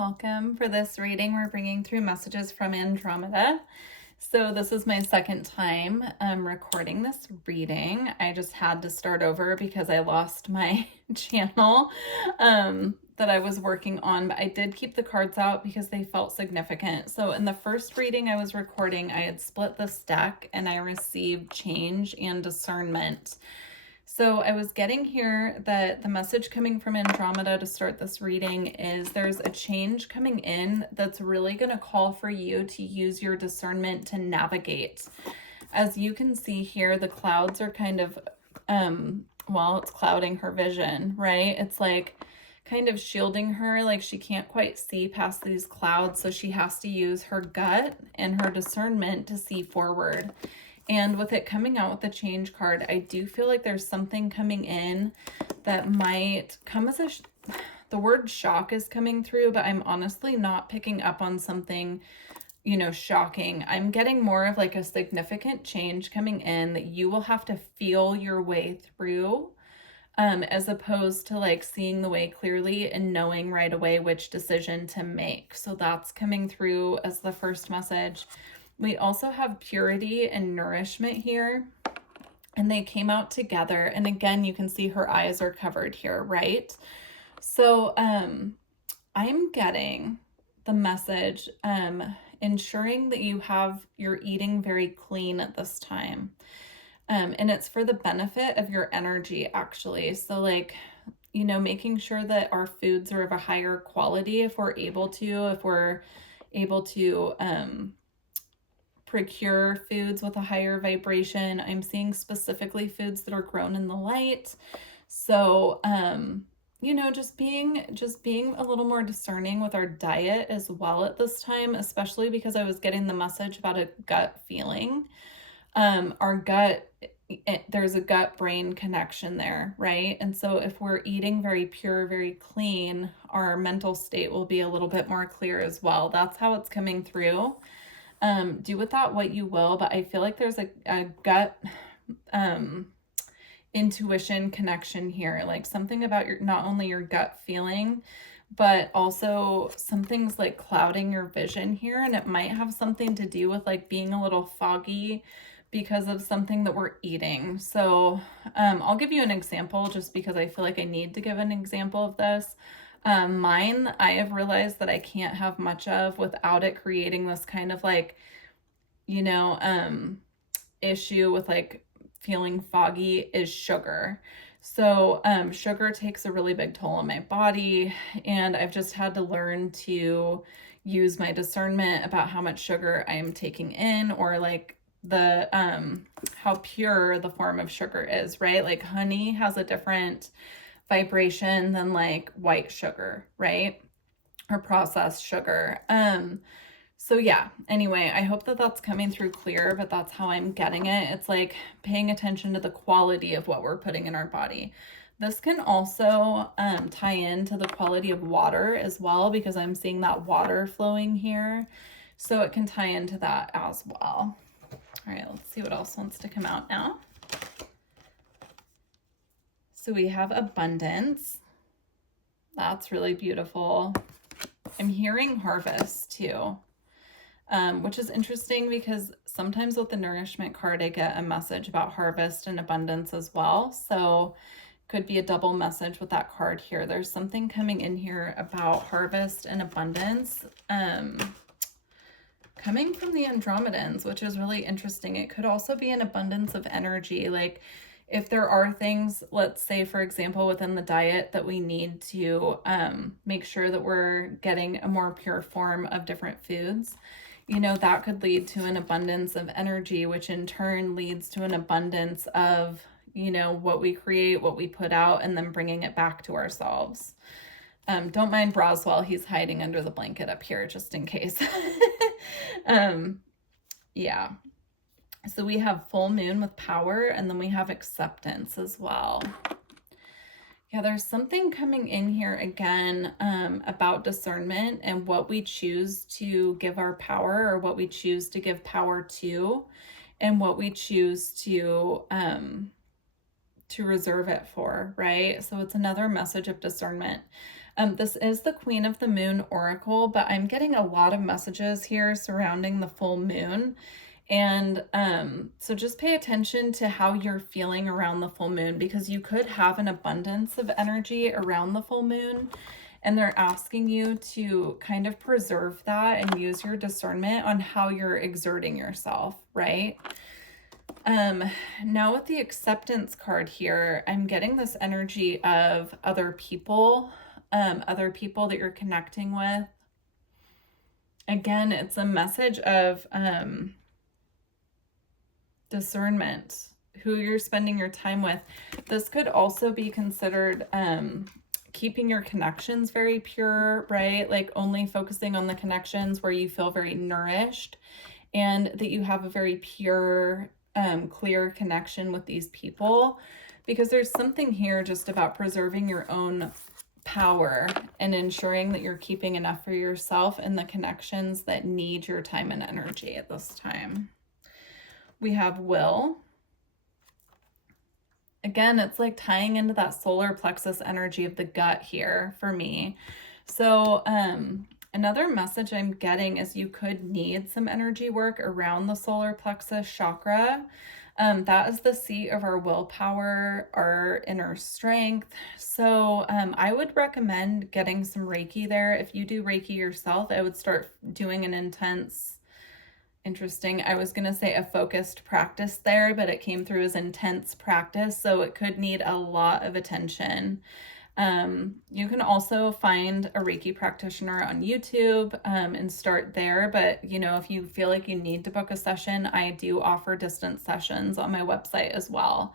welcome. For this reading, we're bringing through messages from Andromeda. So this is my second time recording this reading. I just had to start over because I lost my channel that I was working on, but I did keep the cards out because they felt significant. So in the first reading I was recording, I had split this deck and I received change and discernment. So I was getting here that the message coming from Andromeda to start this reading is there's a change coming in that's really going to call for you to use your discernment to navigate. As you can see here, the clouds are kind of, well, it's clouding her vision, right? It's like kind of shielding her, like she can't quite see past these clouds, so she has to use her gut and her discernment to see forward. And with it coming out with the change card, I do feel like there's something coming in that might come as the word shock is coming through, but I'm honestly not picking up on something, you know, shocking. I'm getting more of like a significant change coming in that you will have to feel your way through, as opposed to like seeing the way clearly and knowing right away which decision to make. So that's coming through as the first message. We also have purity and nourishment here, and they came out together. And again, you can see her eyes are covered here, right? So I'm getting the message, ensuring that you're eating very clean at this time. And it's for the benefit of your energy, actually. So like, you know, making sure that our foods are of a higher quality if we're able to procure foods with a higher vibration. I'm seeing specifically foods that are grown in the light. So, you know, just being a little more discerning with our diet as well at this time, especially because I was getting the message about a gut feeling. Our gut, there's a gut-brain connection there, right? And so if we're eating very pure, very clean, our mental state will be a little bit more clear as well. That's how it's coming through. Do with that what you will, but I feel like there's a gut intuition connection here, like something about not only your gut feeling, but also something's like clouding your vision here, and it might have something to do with like being a little foggy because of something that we're eating. So I'll give you an example just because I feel like I need to give an example of this. Mine, I have realized that I can't have much of without it creating this kind of like, you know, issue with like feeling foggy is sugar. So sugar takes a really big toll on my body, and I've just had to learn to use my discernment about how much sugar I am taking in, or like the how pure the form of sugar is, right? Like honey has a different vibration than like white sugar, right? Or processed sugar. So yeah, anyway, I hope that that's coming through clear, but that's how I'm getting it. It's like paying attention to the quality of what we're putting in our body. This can also tie into the quality of water as well, because I'm seeing that water flowing here. So it can tie into that as well. All right, let's see what else wants to come out now. So we have abundance. That's really beautiful. I'm hearing harvest too, which is interesting because sometimes with the nourishment card, I get a message about harvest and abundance as well. So could be a double message with that card here. There's something coming in here about harvest and abundance, coming from the Andromedans, which is really interesting. It could also be an abundance of energy. Like if there are things, let's say, for example, within the diet that we need to make sure that we're getting a more pure form of different foods, you know, that could lead to an abundance of energy, which in turn leads to an abundance of, you know, what we create, what we put out, and then bringing it back to ourselves. Don't mind Broswell. He's hiding under the blanket up here just in case. Yeah. So we have full moon with power, and then we have acceptance as well. Yeah, there's something coming in here again about discernment and what we choose to give our power, or what we choose to give power to, and what we choose to reserve it for, right? So it's another message of discernment. This is the Queen of the Moon Oracle, but I'm getting a lot of messages here surrounding the full moon. And so just pay attention to how you're feeling around the full moon, because you could have an abundance of energy around the full moon, and they're asking you to kind of preserve that and use your discernment on how you're exerting yourself, right? Now with the acceptance card here, I'm getting this energy of other people that you're connecting with. Again, it's a message of discernment, who you're spending your time with. This could also be considered keeping your connections very pure, right? Like only focusing on the connections where you feel very nourished, and that you have a very pure, clear connection with these people, because there's something here just about preserving your own power and ensuring that you're keeping enough for yourself and the connections that need your time and energy at this time. We have will. Again, it's like tying into that solar plexus energy of the gut here for me. So another message I'm getting is you could need some energy work around the solar plexus chakra. That is the seat of our willpower, our inner strength. So I would recommend getting some Reiki there. If you do Reiki yourself, I would start doing an intense, interesting, I was going to say a focused practice there, but it came through as intense practice. So it could need a lot of attention. You can also find a Reiki practitioner on YouTube and start there. But, you know, if you feel like you need to book a session, I do offer distance sessions on my website as well.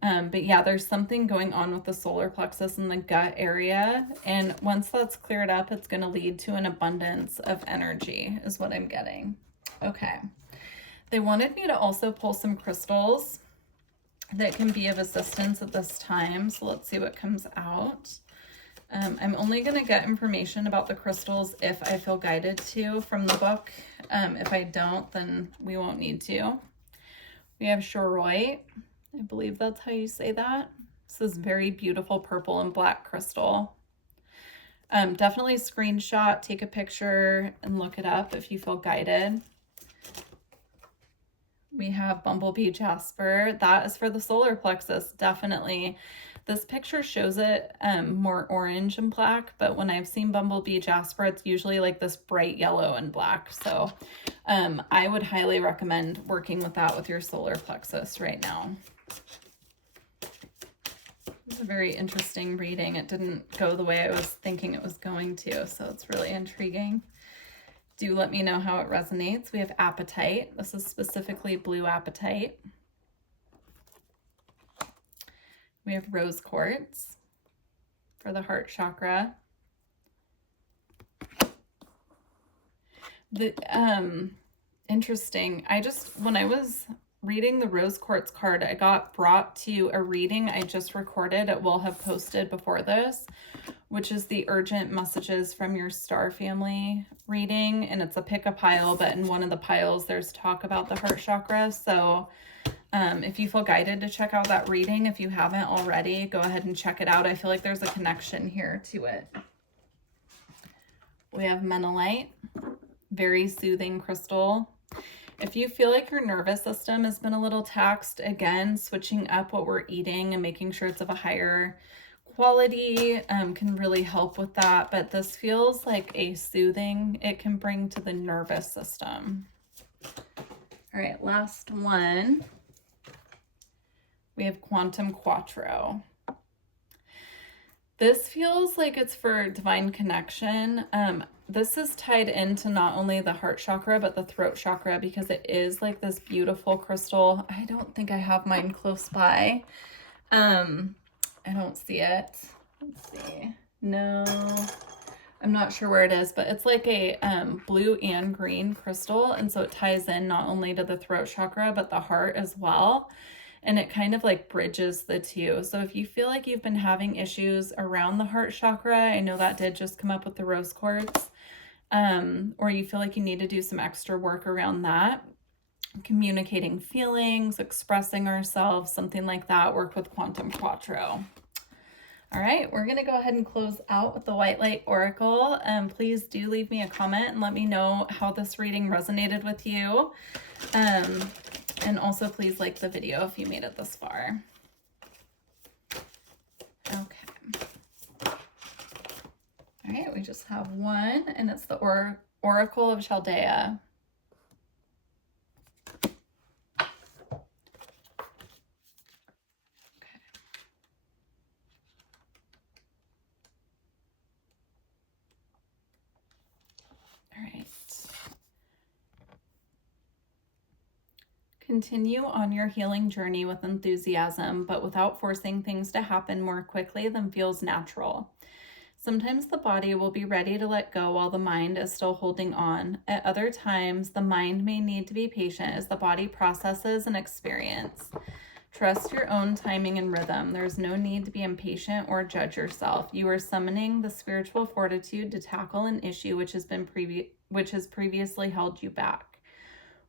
But yeah, there's something going on with the solar plexus in the gut area. And once that's cleared up, it's going to lead to an abundance of energy is what I'm getting. Okay. They wanted me to also pull some crystals that can be of assistance at this time. So let's see what comes out. I'm only going to get information about the crystals if I feel guided to from the book. If I don't, then we won't need to. We have choroid. I believe that's how you say that. This is very beautiful purple and black crystal. Definitely screenshot, take a picture, and look it up if you feel guided. We have bumblebee jasper. That is for the solar plexus, definitely. This picture shows it more orange and black, but when I've seen bumblebee jasper, it's usually like this bright yellow and black. So I would highly recommend working with that with your solar plexus right now. It's a very interesting reading. It didn't go the way I was thinking it was going to, so it's really intriguing. Do let me know how it resonates. We have apatite. This is specifically blue apatite. We have rose quartz for the heart chakra. Interesting. When I was reading the rose quartz card, I got brought to a reading I just recorded. It will have posted before this, which is the urgent messages from your star family reading. And it's a pick a pile, but in one of the piles, there's talk about the heart chakra. So if you feel guided to check out that reading, if you haven't already, go ahead and check it out. I feel like there's a connection here to it. We have menelite, very soothing crystal. If you feel like your nervous system has been a little taxed, again, switching up what we're eating and making sure it's of a higher quality can really help with that. But this feels like a soothing it can bring to the nervous system. All right, last one. We have quantum quattro. This feels like it's for divine connection. This is tied into not only the heart chakra, but the throat chakra, because it is like this beautiful crystal. I don't think I have mine close by. I don't see it. Let's see. No, I'm not sure where it is, but it's like a blue and green crystal. And so it ties in not only to the throat chakra, but the heart as well. And it kind of like bridges the two. So if you feel like you've been having issues around the heart chakra, I know that did just come up with the rose quartz, or you feel like you need to do some extra work around that, communicating feelings, expressing ourselves, something like that, work with quantum quattro. All right, we're going to go ahead and close out with the White Light Oracle. Please do leave me a comment and let me know how this reading resonated with you. And also please like the video if you made it this far. Okay. All right, we just have one, and it's the Oracle of Chaldea. All right. Continue on your healing journey with enthusiasm, but without forcing things to happen more quickly than feels natural. Sometimes the body will be ready to let go while the mind is still holding on. At other times, the mind may need to be patient as the body processes an experience. Trust your own timing and rhythm. There's no need to be impatient or judge yourself. You are summoning the spiritual fortitude to tackle an issue which has previously held you back.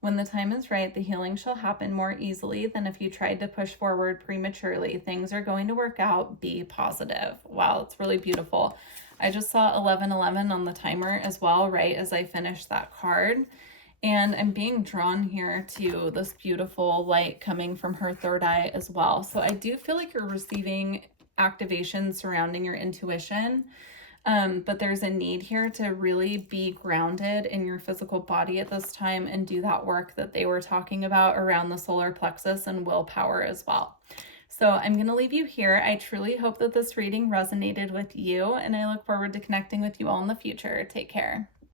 When the time is right, the healing shall happen more easily than if you tried to push forward prematurely. Things are going to work out. Be positive. Wow, it's really beautiful. I just saw 1111 on the timer as well, right as I finished that card. And I'm being drawn here to this beautiful light coming from her third eye as well. So I do feel like you're receiving activation surrounding your intuition. But there's a need here to really be grounded in your physical body at this time and do that work that they were talking about around the solar plexus and willpower as well. So I'm going to leave you here. I truly hope that this reading resonated with you, and I look forward to connecting with you all in the future. Take care.